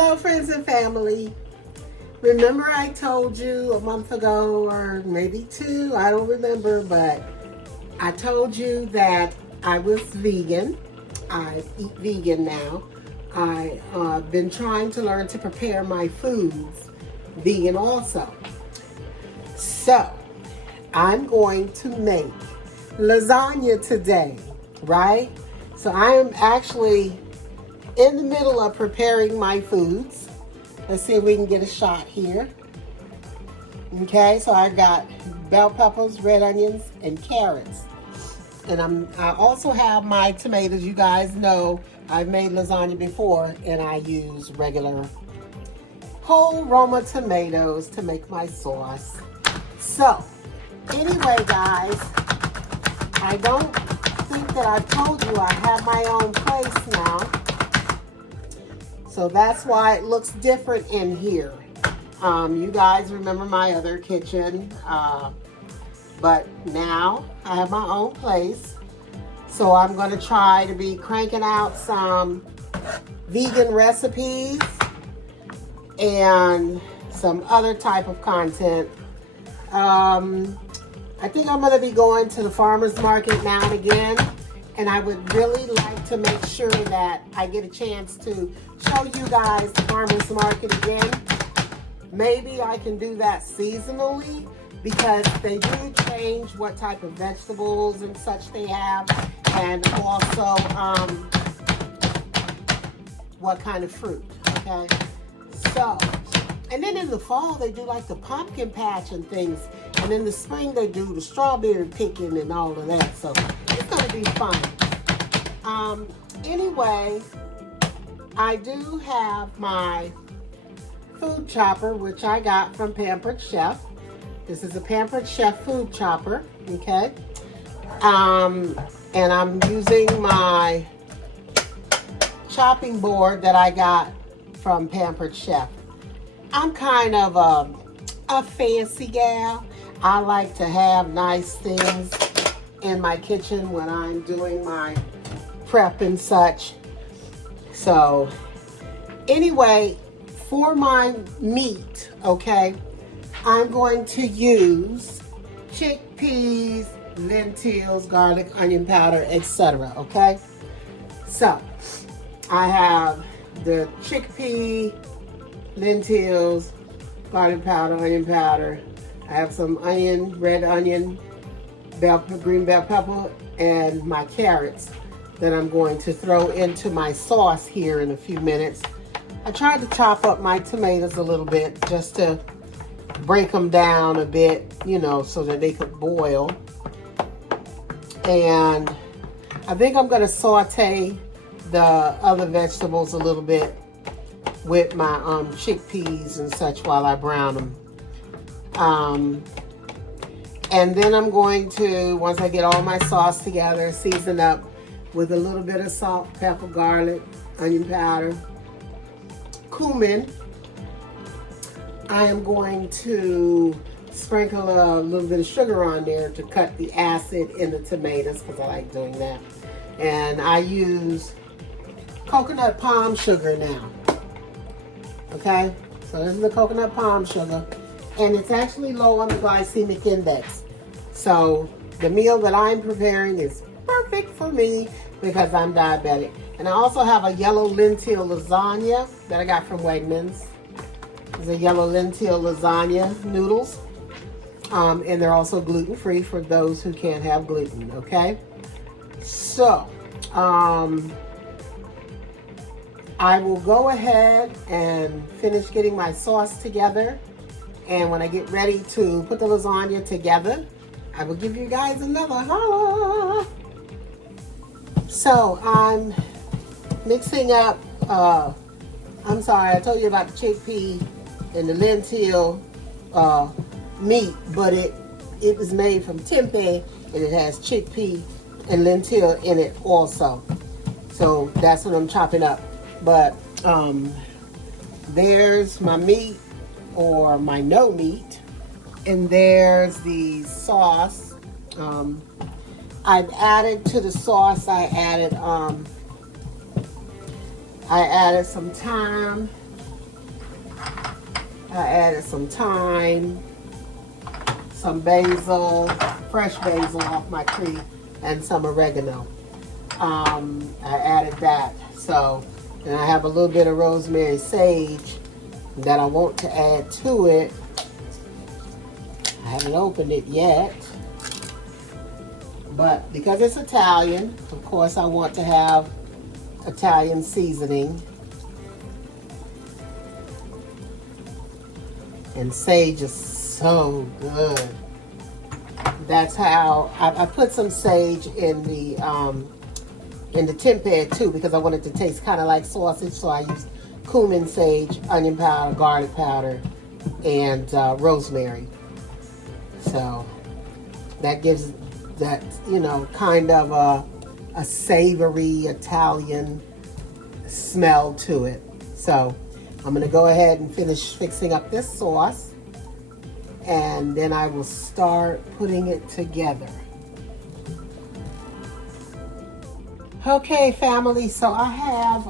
Hello friends and family. Remember I told you a month ago or maybe two, I don't remember, but I told you that I was vegan. I eat vegan now. I've been trying to learn to prepare my foods vegan also. So I'm going to make lasagna today, right? So I am actually in the middle of preparing my foods. Let's see if we can get a shot here. Okay, so I got bell peppers, red onions, and carrots. And I also have my tomatoes. You guys know I've made lasagna before, and I use regular whole Roma tomatoes to make my sauce. So, anyway, guys, I don't think that I've told you I have my own place now. So that's why it looks different in here. You guys remember my other kitchen, but now I have my own place. So I'm going to try to be cranking out some vegan recipes and some other type of content. I think I'm going to be going to the farmer's market now and again. And I would really like to make sure that I get a chance to show you guys the farmer's market again. Maybe I can do that seasonally because they do change what type of vegetables and such they have, and also what kind of fruit, okay? So, and then in the fall they do like the pumpkin patch and things, and in the spring they do the strawberry picking and all of that, so it's gonna be fun. Anyway, I do have my food chopper, which I got from Pampered Chef. This is a Pampered Chef food chopper, okay? And I'm using my chopping board that I got from Pampered Chef. I'm kind of a fancy gal. I like to have nice things in my kitchen when I'm doing my prep and such. So anyway, for my meat, okay, I'm going to use chickpeas, lentils, garlic, onion powder, etc. Okay, so I have the chickpea, lentils, garlic powder, onion powder. I have some onion, red onion, green bell pepper, and my carrots that I'm going to throw into my sauce here in a few minutes. I tried to chop up my tomatoes a little bit just to break them down a bit, you know, so that they could boil. And I think I'm going to saute the other vegetables a little bit with my chickpeas and such while I brown them. And then I'm going to, once I get all my sauce together, season up with a little bit of salt, pepper, garlic, onion powder, cumin. I am going to sprinkle a little bit of sugar on there to cut the acid in the tomatoes because I like doing that. And I use coconut palm sugar now. Okay, so this is the coconut palm sugar, and it's actually low on the glycemic index. So the meal that I'm preparing is perfect for me because I'm diabetic. And I also have a yellow lentil lasagna that I got from Wegmans. It's a yellow lentil lasagna noodles. And they're also gluten-free for those who can't have gluten, okay? So, I will go ahead and finish getting my sauce together. And when I get ready to put the lasagna together, I will give you guys another holla. So I'm mixing up, I'm sorry, I told you about the chickpea and the lentil meat, but it was made from tempeh and it has chickpea and lentil in it also. So that's what I'm chopping up. But there's my meat or my no meat, and there's the sauce. I've added to the sauce, I added some thyme I added some thyme, some basil, fresh basil off my tree, and some oregano. I added that. So, and I have a little bit of rosemary sage that I want to add to it. I haven't opened it yet, but because it's Italian, of course I want to have Italian seasoning. And sage is so good. That's how I put some sage in the tempeh too, because I want it to taste kind of like sausage. So I use cumin, sage, onion powder, garlic powder, and rosemary. So that gives that, you know, kind of a savory Italian smell to it. So I'm going to go ahead and finish fixing up this sauce, and then I will start putting it together. Okay, family, so I have,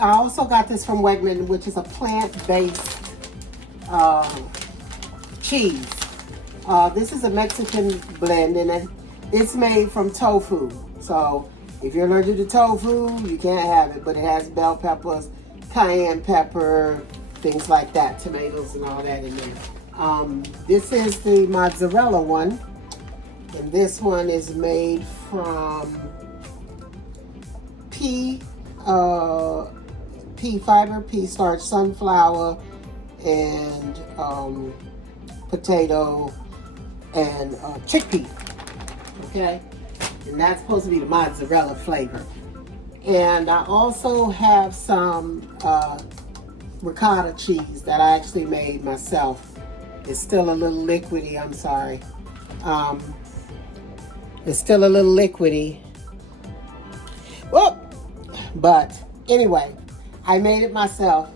I also got this from Wegman, which is a plant-based cheese. This is a Mexican blend, and it's made from tofu. So if you're allergic to tofu, you can't have it, but it has bell peppers, cayenne pepper, things like that, tomatoes and all that in there. This is the mozzarella one, and this one is made from pea fiber, pea starch, sunflower, and potato, and chickpea, okay? And that's supposed to be the mozzarella flavor. And I also have some ricotta cheese that I actually made myself. It's still a little liquidy, I'm sorry. It's still a little liquidy. Whoop! But anyway, I made it myself,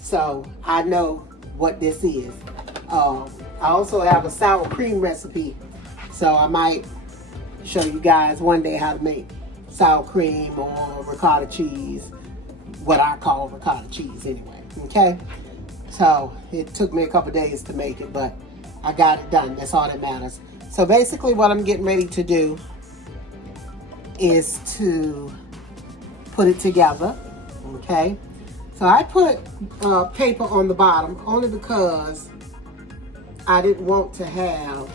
so I know what this is. I also have a sour cream recipe, so I might show you guys one day how to make sour cream or ricotta cheese, what I call ricotta cheese anyway, okay? So it took me a couple days to make it, but I got it done. That's all that matters. So basically what I'm getting ready to do is to put it together, okay? So I put paper on the bottom only because I didn't want to have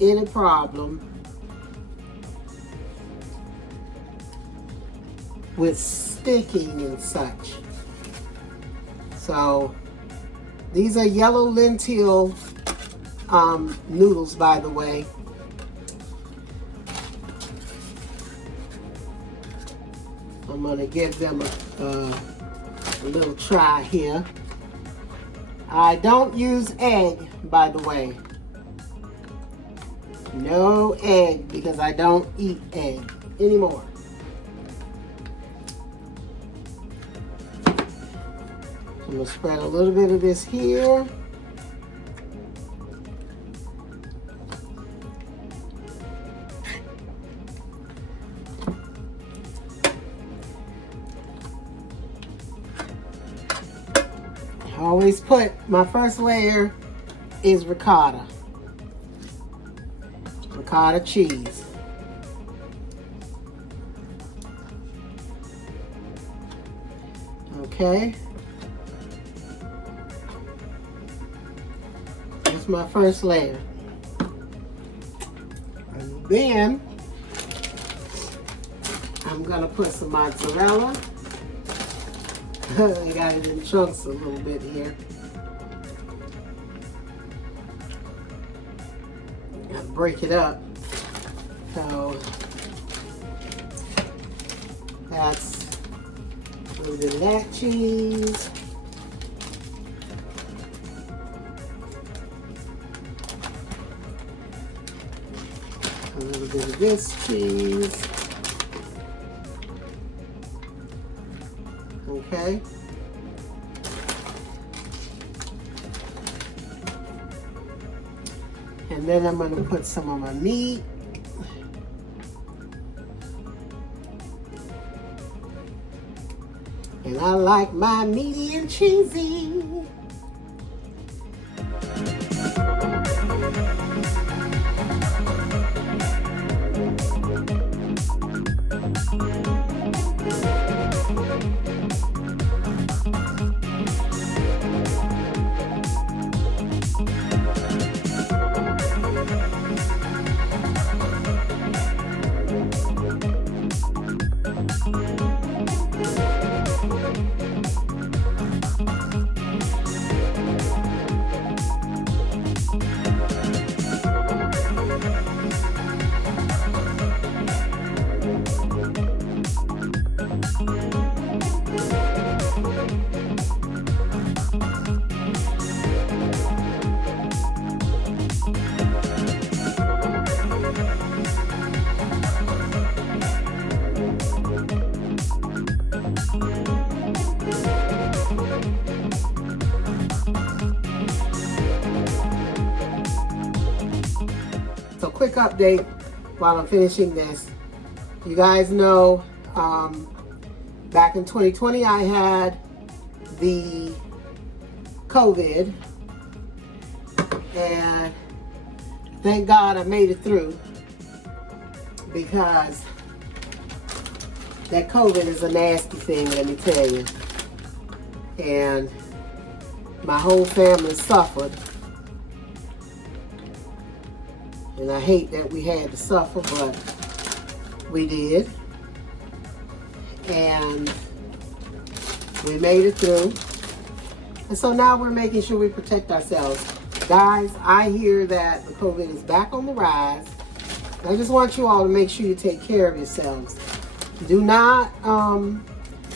any problem with sticking and such. So these are yellow lentil noodles, by the way. I'm gonna give them a little try here. I don't use egg, by the way. No egg, because I don't eat egg anymore. I'm gonna spread a little bit of this here. I always put, my first layer is ricotta cheese. Okay. That's my first layer. And then I'm gonna put some mozzarella. I got it in chunks a little bit here. Gotta break it up. So that's a little bit of that cheese. A little bit of this cheese. Okay. And then I'm going to put some of my meat. And I like my meaty and cheesy. So quick update while I'm finishing this. You guys know back in 2020 I had the COVID, and thank God I made it through, because that COVID is a nasty thing, let me tell you. And my whole family suffered. And I hate that we had to suffer, but we did. And we made it through. And so now we're making sure we protect ourselves. Guys, I hear that the COVID is back on the rise. I just want you all to make sure you take care of yourselves. Do not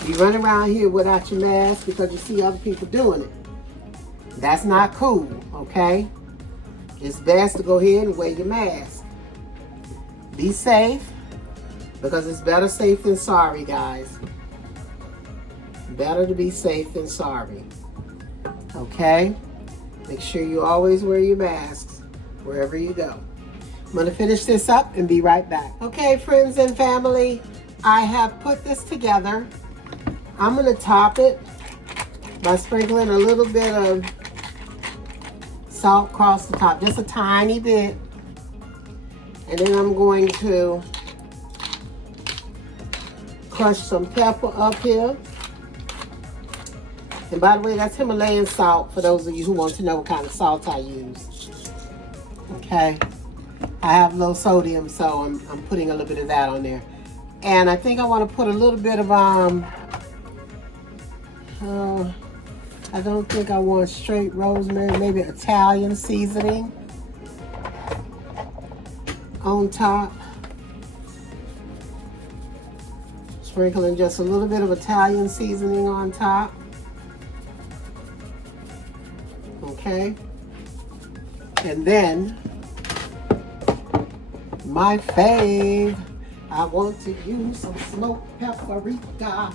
be running around here without your mask because you see other people doing it. That's not cool, okay? It's best to go ahead and wear your mask. Be safe, because it's better safe than sorry, guys. Better to be safe than sorry. Okay? Make sure you always wear your masks wherever you go. I'm going to finish this up and be right back. Okay, friends and family, I have put this together. I'm going to top it by sprinkling a little bit of salt across the top, just a tiny bit. And then I'm going to crush some pepper up here. And by the way, that's Himalayan salt for those of you who want to know what kind of salt I use. Okay. I have low sodium, so I'm putting a little bit of that on there. And I think I want to put a little bit of I don't think I want straight rosemary, maybe Italian seasoning on top. Sprinkling just a little bit of Italian seasoning on top. Okay. And then, my fave, I want to use some smoked paprika.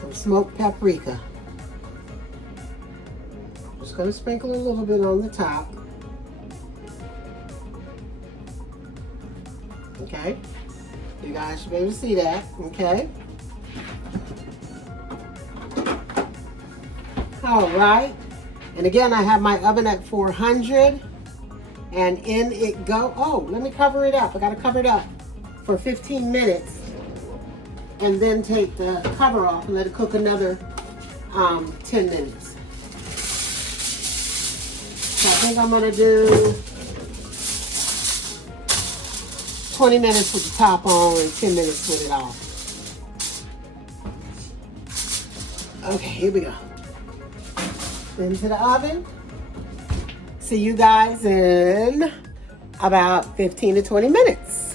Some smoked paprika. Just going to sprinkle a little bit on the top. Okay. You guys should be able to see that. Okay. All right. And again, I have my oven at 400. And in it go. Oh, let me cover it up. I got to cover it up for 15 minutes. And then take the cover off and let it cook another 10 minutes. So I think I'm going to do 20 minutes with the top on and 10 minutes with it off. Okay, here we go. Into the oven. See you guys in about 15 to 20 minutes.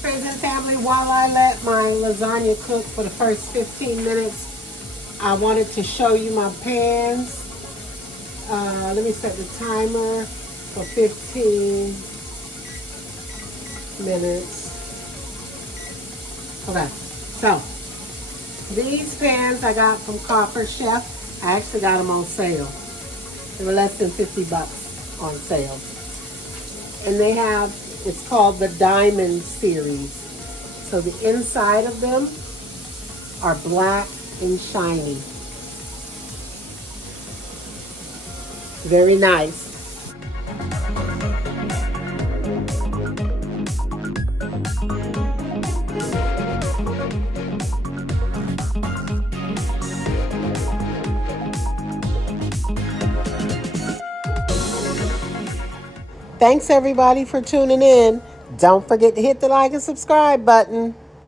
Friends and family, while I let my lasagna cook for the first 15 minutes, I wanted to show you my pans. Let me set the timer for 15 minutes. Okay, so these pans I got from Copper Chef. I actually got them on sale. They were less than 50 bucks on sale. And they have, it's called the Diamond series. So the inside of them are black and shiny. Very nice. Thanks everybody for tuning in. Don't forget to hit the like and subscribe button.